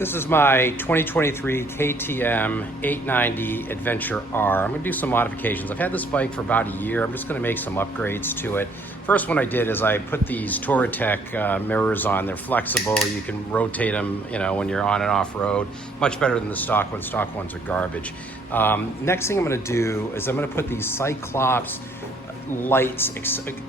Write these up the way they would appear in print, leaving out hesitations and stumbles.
This is my 2023 KTM 890 Adventure R. I'm going to do some modifications. I've had this bike for about a year. I'm just going to make some upgrades to it. First one I did is I put these Touratech mirrors on. They're flexible. You can rotate them, when you're on and off road. Much better than the stock ones. Stock ones are garbage. Next thing I'm going to do is I'm going to put these Cyclops lights,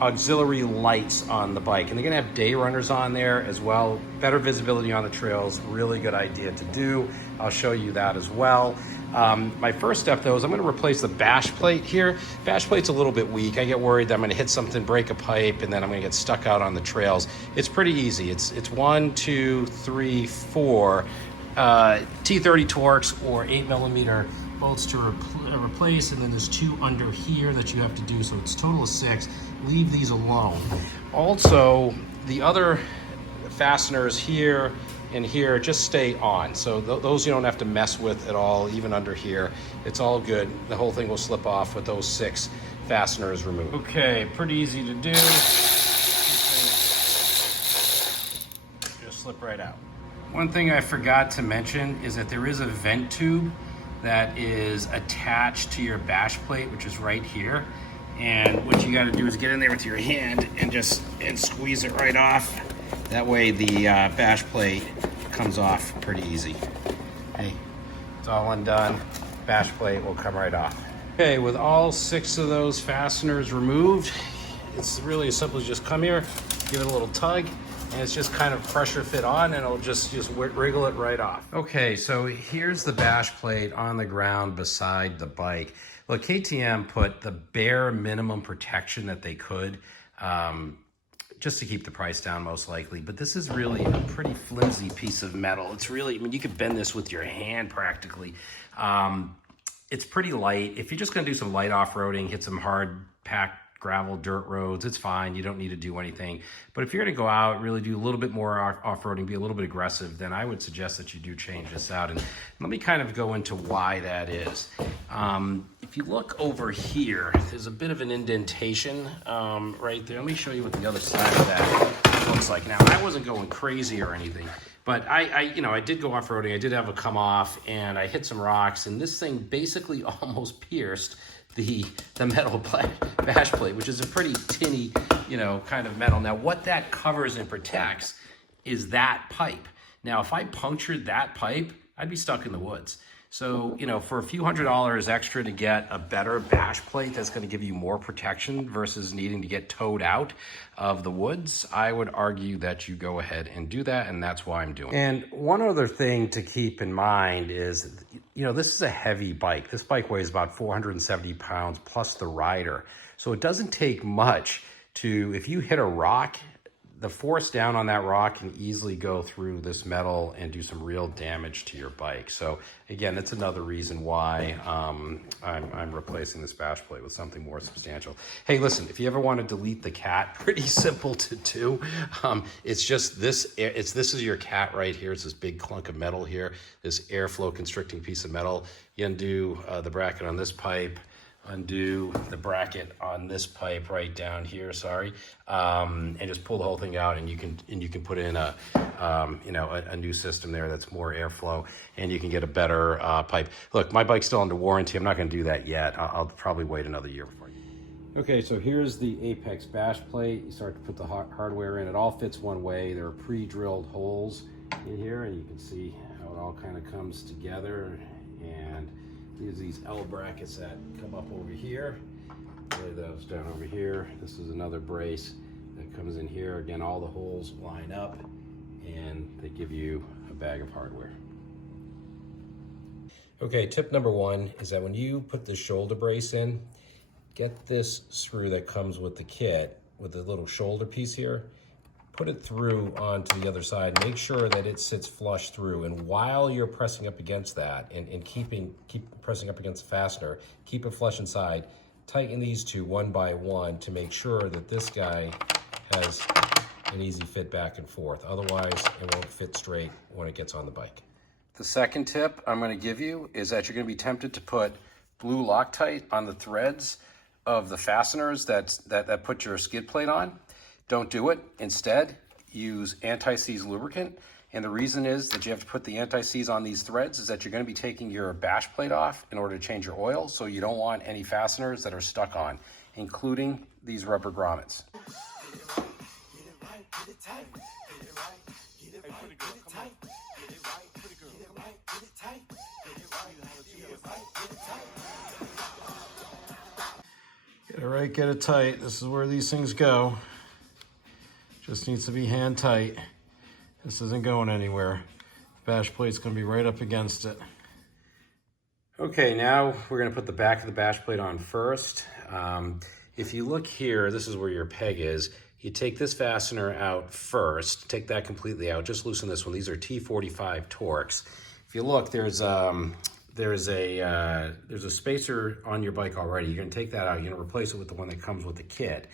auxiliary lights on the bike, and they're gonna have day runners on there as well. Better visibility on the trails, really good idea to do. I'll show you that as well. My first step though is I'm gonna replace the bash plate here. Bash plate's a little bit weak. I get worried that I'm gonna hit something, break a pipe, and then I'm gonna get stuck out on the trails. It's pretty easy. It's 1, 2, 3, 4 T30 Torx or 8mm bolts to replace, and then there's 2 under here that you have to do, so it's a total of 6. Leave these alone. Also, the other fasteners here and here just stay on, so those you don't have to mess with at all, even under here. It's all good. The whole thing will slip off with those 6 fasteners removed. Okay, pretty easy to do. Just slip right out. One thing I forgot to mention is that there is a vent tube that is attached to your bash plate, which is right here. And what you gotta do is get in there with your hand and squeeze it right off. That way the bash plate comes off pretty easy. Hey, it's all undone. Bash plate will come right off. Okay, with all 6 of those fasteners removed, it's really as simple as just come here, give it a little tug, and it's just kind of pressure fit on, and it'll just wriggle it right off. Okay, so here's the bash plate on the ground beside the bike. Look, KTM put the bare minimum protection that they could, just to keep the price down most likely, but this is really a pretty flimsy piece of metal. It's really, you could bend this with your hand practically. It's pretty light. If you're just gonna do some light off-roading, hit some hard packed gravel, dirt roads, it's fine. You don't need to do anything. But if you're gonna go out, really do a little bit more off-roading, be a little bit aggressive, then I would suggest that you do change this out. And let me kind of go into why that is. If you look over here, there's a bit of an indentation right there. Let me show you what the other side of that looks like. Now, I wasn't going crazy or anything, but I did go off-roading. I did have a come off, and I hit some rocks, and this thing basically almost pierced the metal bash plate, which is a pretty tinny, kind of metal. Now, what that covers and protects is that pipe. Now, if I punctured that pipe, I'd be stuck in the woods. So, for a few $100s extra to get a better bash plate that's going to give you more protection versus needing to get towed out of the woods, I would argue that you go ahead and do that, and that's why I'm doing it. And one other thing to keep in mind is, this is a heavy bike. This bike weighs about 470 pounds plus the rider. So it doesn't take much if you hit a rock, the force down on that rock can easily go through this metal and do some real damage to your bike. So again, that's another reason why I'm replacing this bash plate with something more substantial. Hey, listen, if you ever want to delete the cat, pretty simple to do. It's just this is your cat right here. It's this big clunk of metal here, this airflow constricting piece of metal. You undo the bracket on this pipe, undo the bracket on this pipe right down here, and just pull the whole thing out, and you can put in a new system there that's more airflow, and you can get a better pipe. Look, my bike's still under warranty. I'm not going to do that yet. I'll probably wait another year before. Okay, so here's the Apex bash plate. You start to put the hardware in. It all fits one way. There are pre-drilled holes in here, and you can see how it all kind of comes together. And there's these L brackets that come up over here. Lay those down over here. This is another brace that comes in here. Again, all the holes line up, and they give you a bag of hardware. Okay, tip number 1 is that when you put the shoulder brace in, get this screw that comes with the kit with the little shoulder piece here, put it through onto the other side. Make sure that it sits flush through, and while you're pressing up against that and keep pressing up against the fastener, keep it flush inside. Tighten these two one by one to make sure that this guy has an easy fit back and forth. Otherwise, it won't fit straight when it gets on the bike. The second tip I'm going to give you is that you're going to be tempted to put blue Loctite on the threads of the fasteners that put your skid plate on. Don't do it. Instead, use Antiseize lubricant And the reason is that you have to put the anti-seize on these threads is that you're going to be taking your bash plate off in order to change your oil, so you don't want any fasteners that are stuck on, including these rubber grommets. Get it right, get it tight. This is where these things go. Just needs to be hand tight. This isn't going anywhere. Bash plate's gonna be right up against it. Okay, now we're gonna put the back of the bash plate on first. If you look here, this is where your peg is. You take this fastener out first, take that completely out, just loosen this one. These are T45 Torx. If you look, there's a spacer on your bike already. You're gonna take that out, you're gonna replace it with the one that comes with the kit.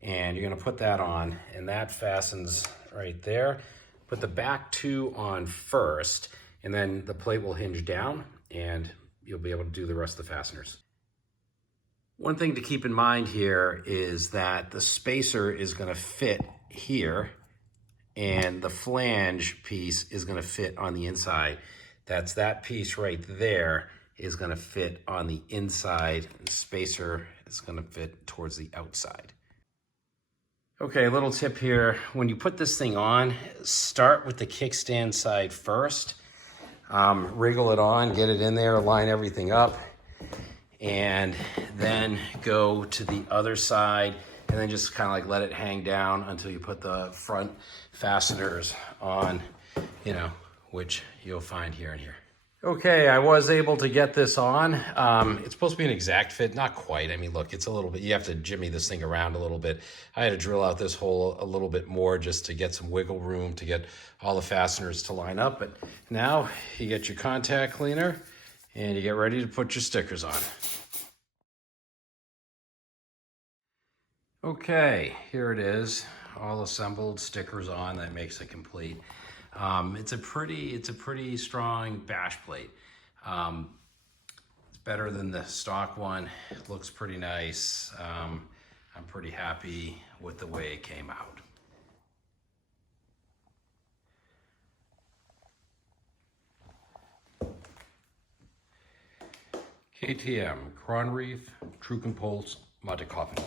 And you're gonna put that on, and that fastens right there. Put the back two on first, and then the plate will hinge down, and you'll be able to do the rest of the fasteners. One thing to keep in mind here is that the spacer is gonna fit here, and the flange piece is gonna fit on the inside. That's that piece right there is gonna fit on the inside, and the spacer is gonna fit towards the outside. Okay, a little tip here. When you put this thing on, start with the kickstand side first. Wriggle it on, get it in there, line everything up, and then go to the other side, and then just kind of like let it hang down until you put the front fasteners on, you know, which you'll find here and here. Okay, I was able to get this on. It's supposed to be an exact fit, not quite. I mean, look, it's a little bit, you have to jimmy this thing around a little bit. I had to drill out this hole a little bit more just to get some wiggle room to get all the fasteners to line up. But now you get your contact cleaner and you get ready to put your stickers on. Okay, here it is, all assembled, stickers on. That makes it complete. It's a pretty strong bash plate. It's better than the stock one. It looks pretty nice. I'm pretty happy with the way it came out. KTM, Kron Reef, True Compulse, Monte Coffin.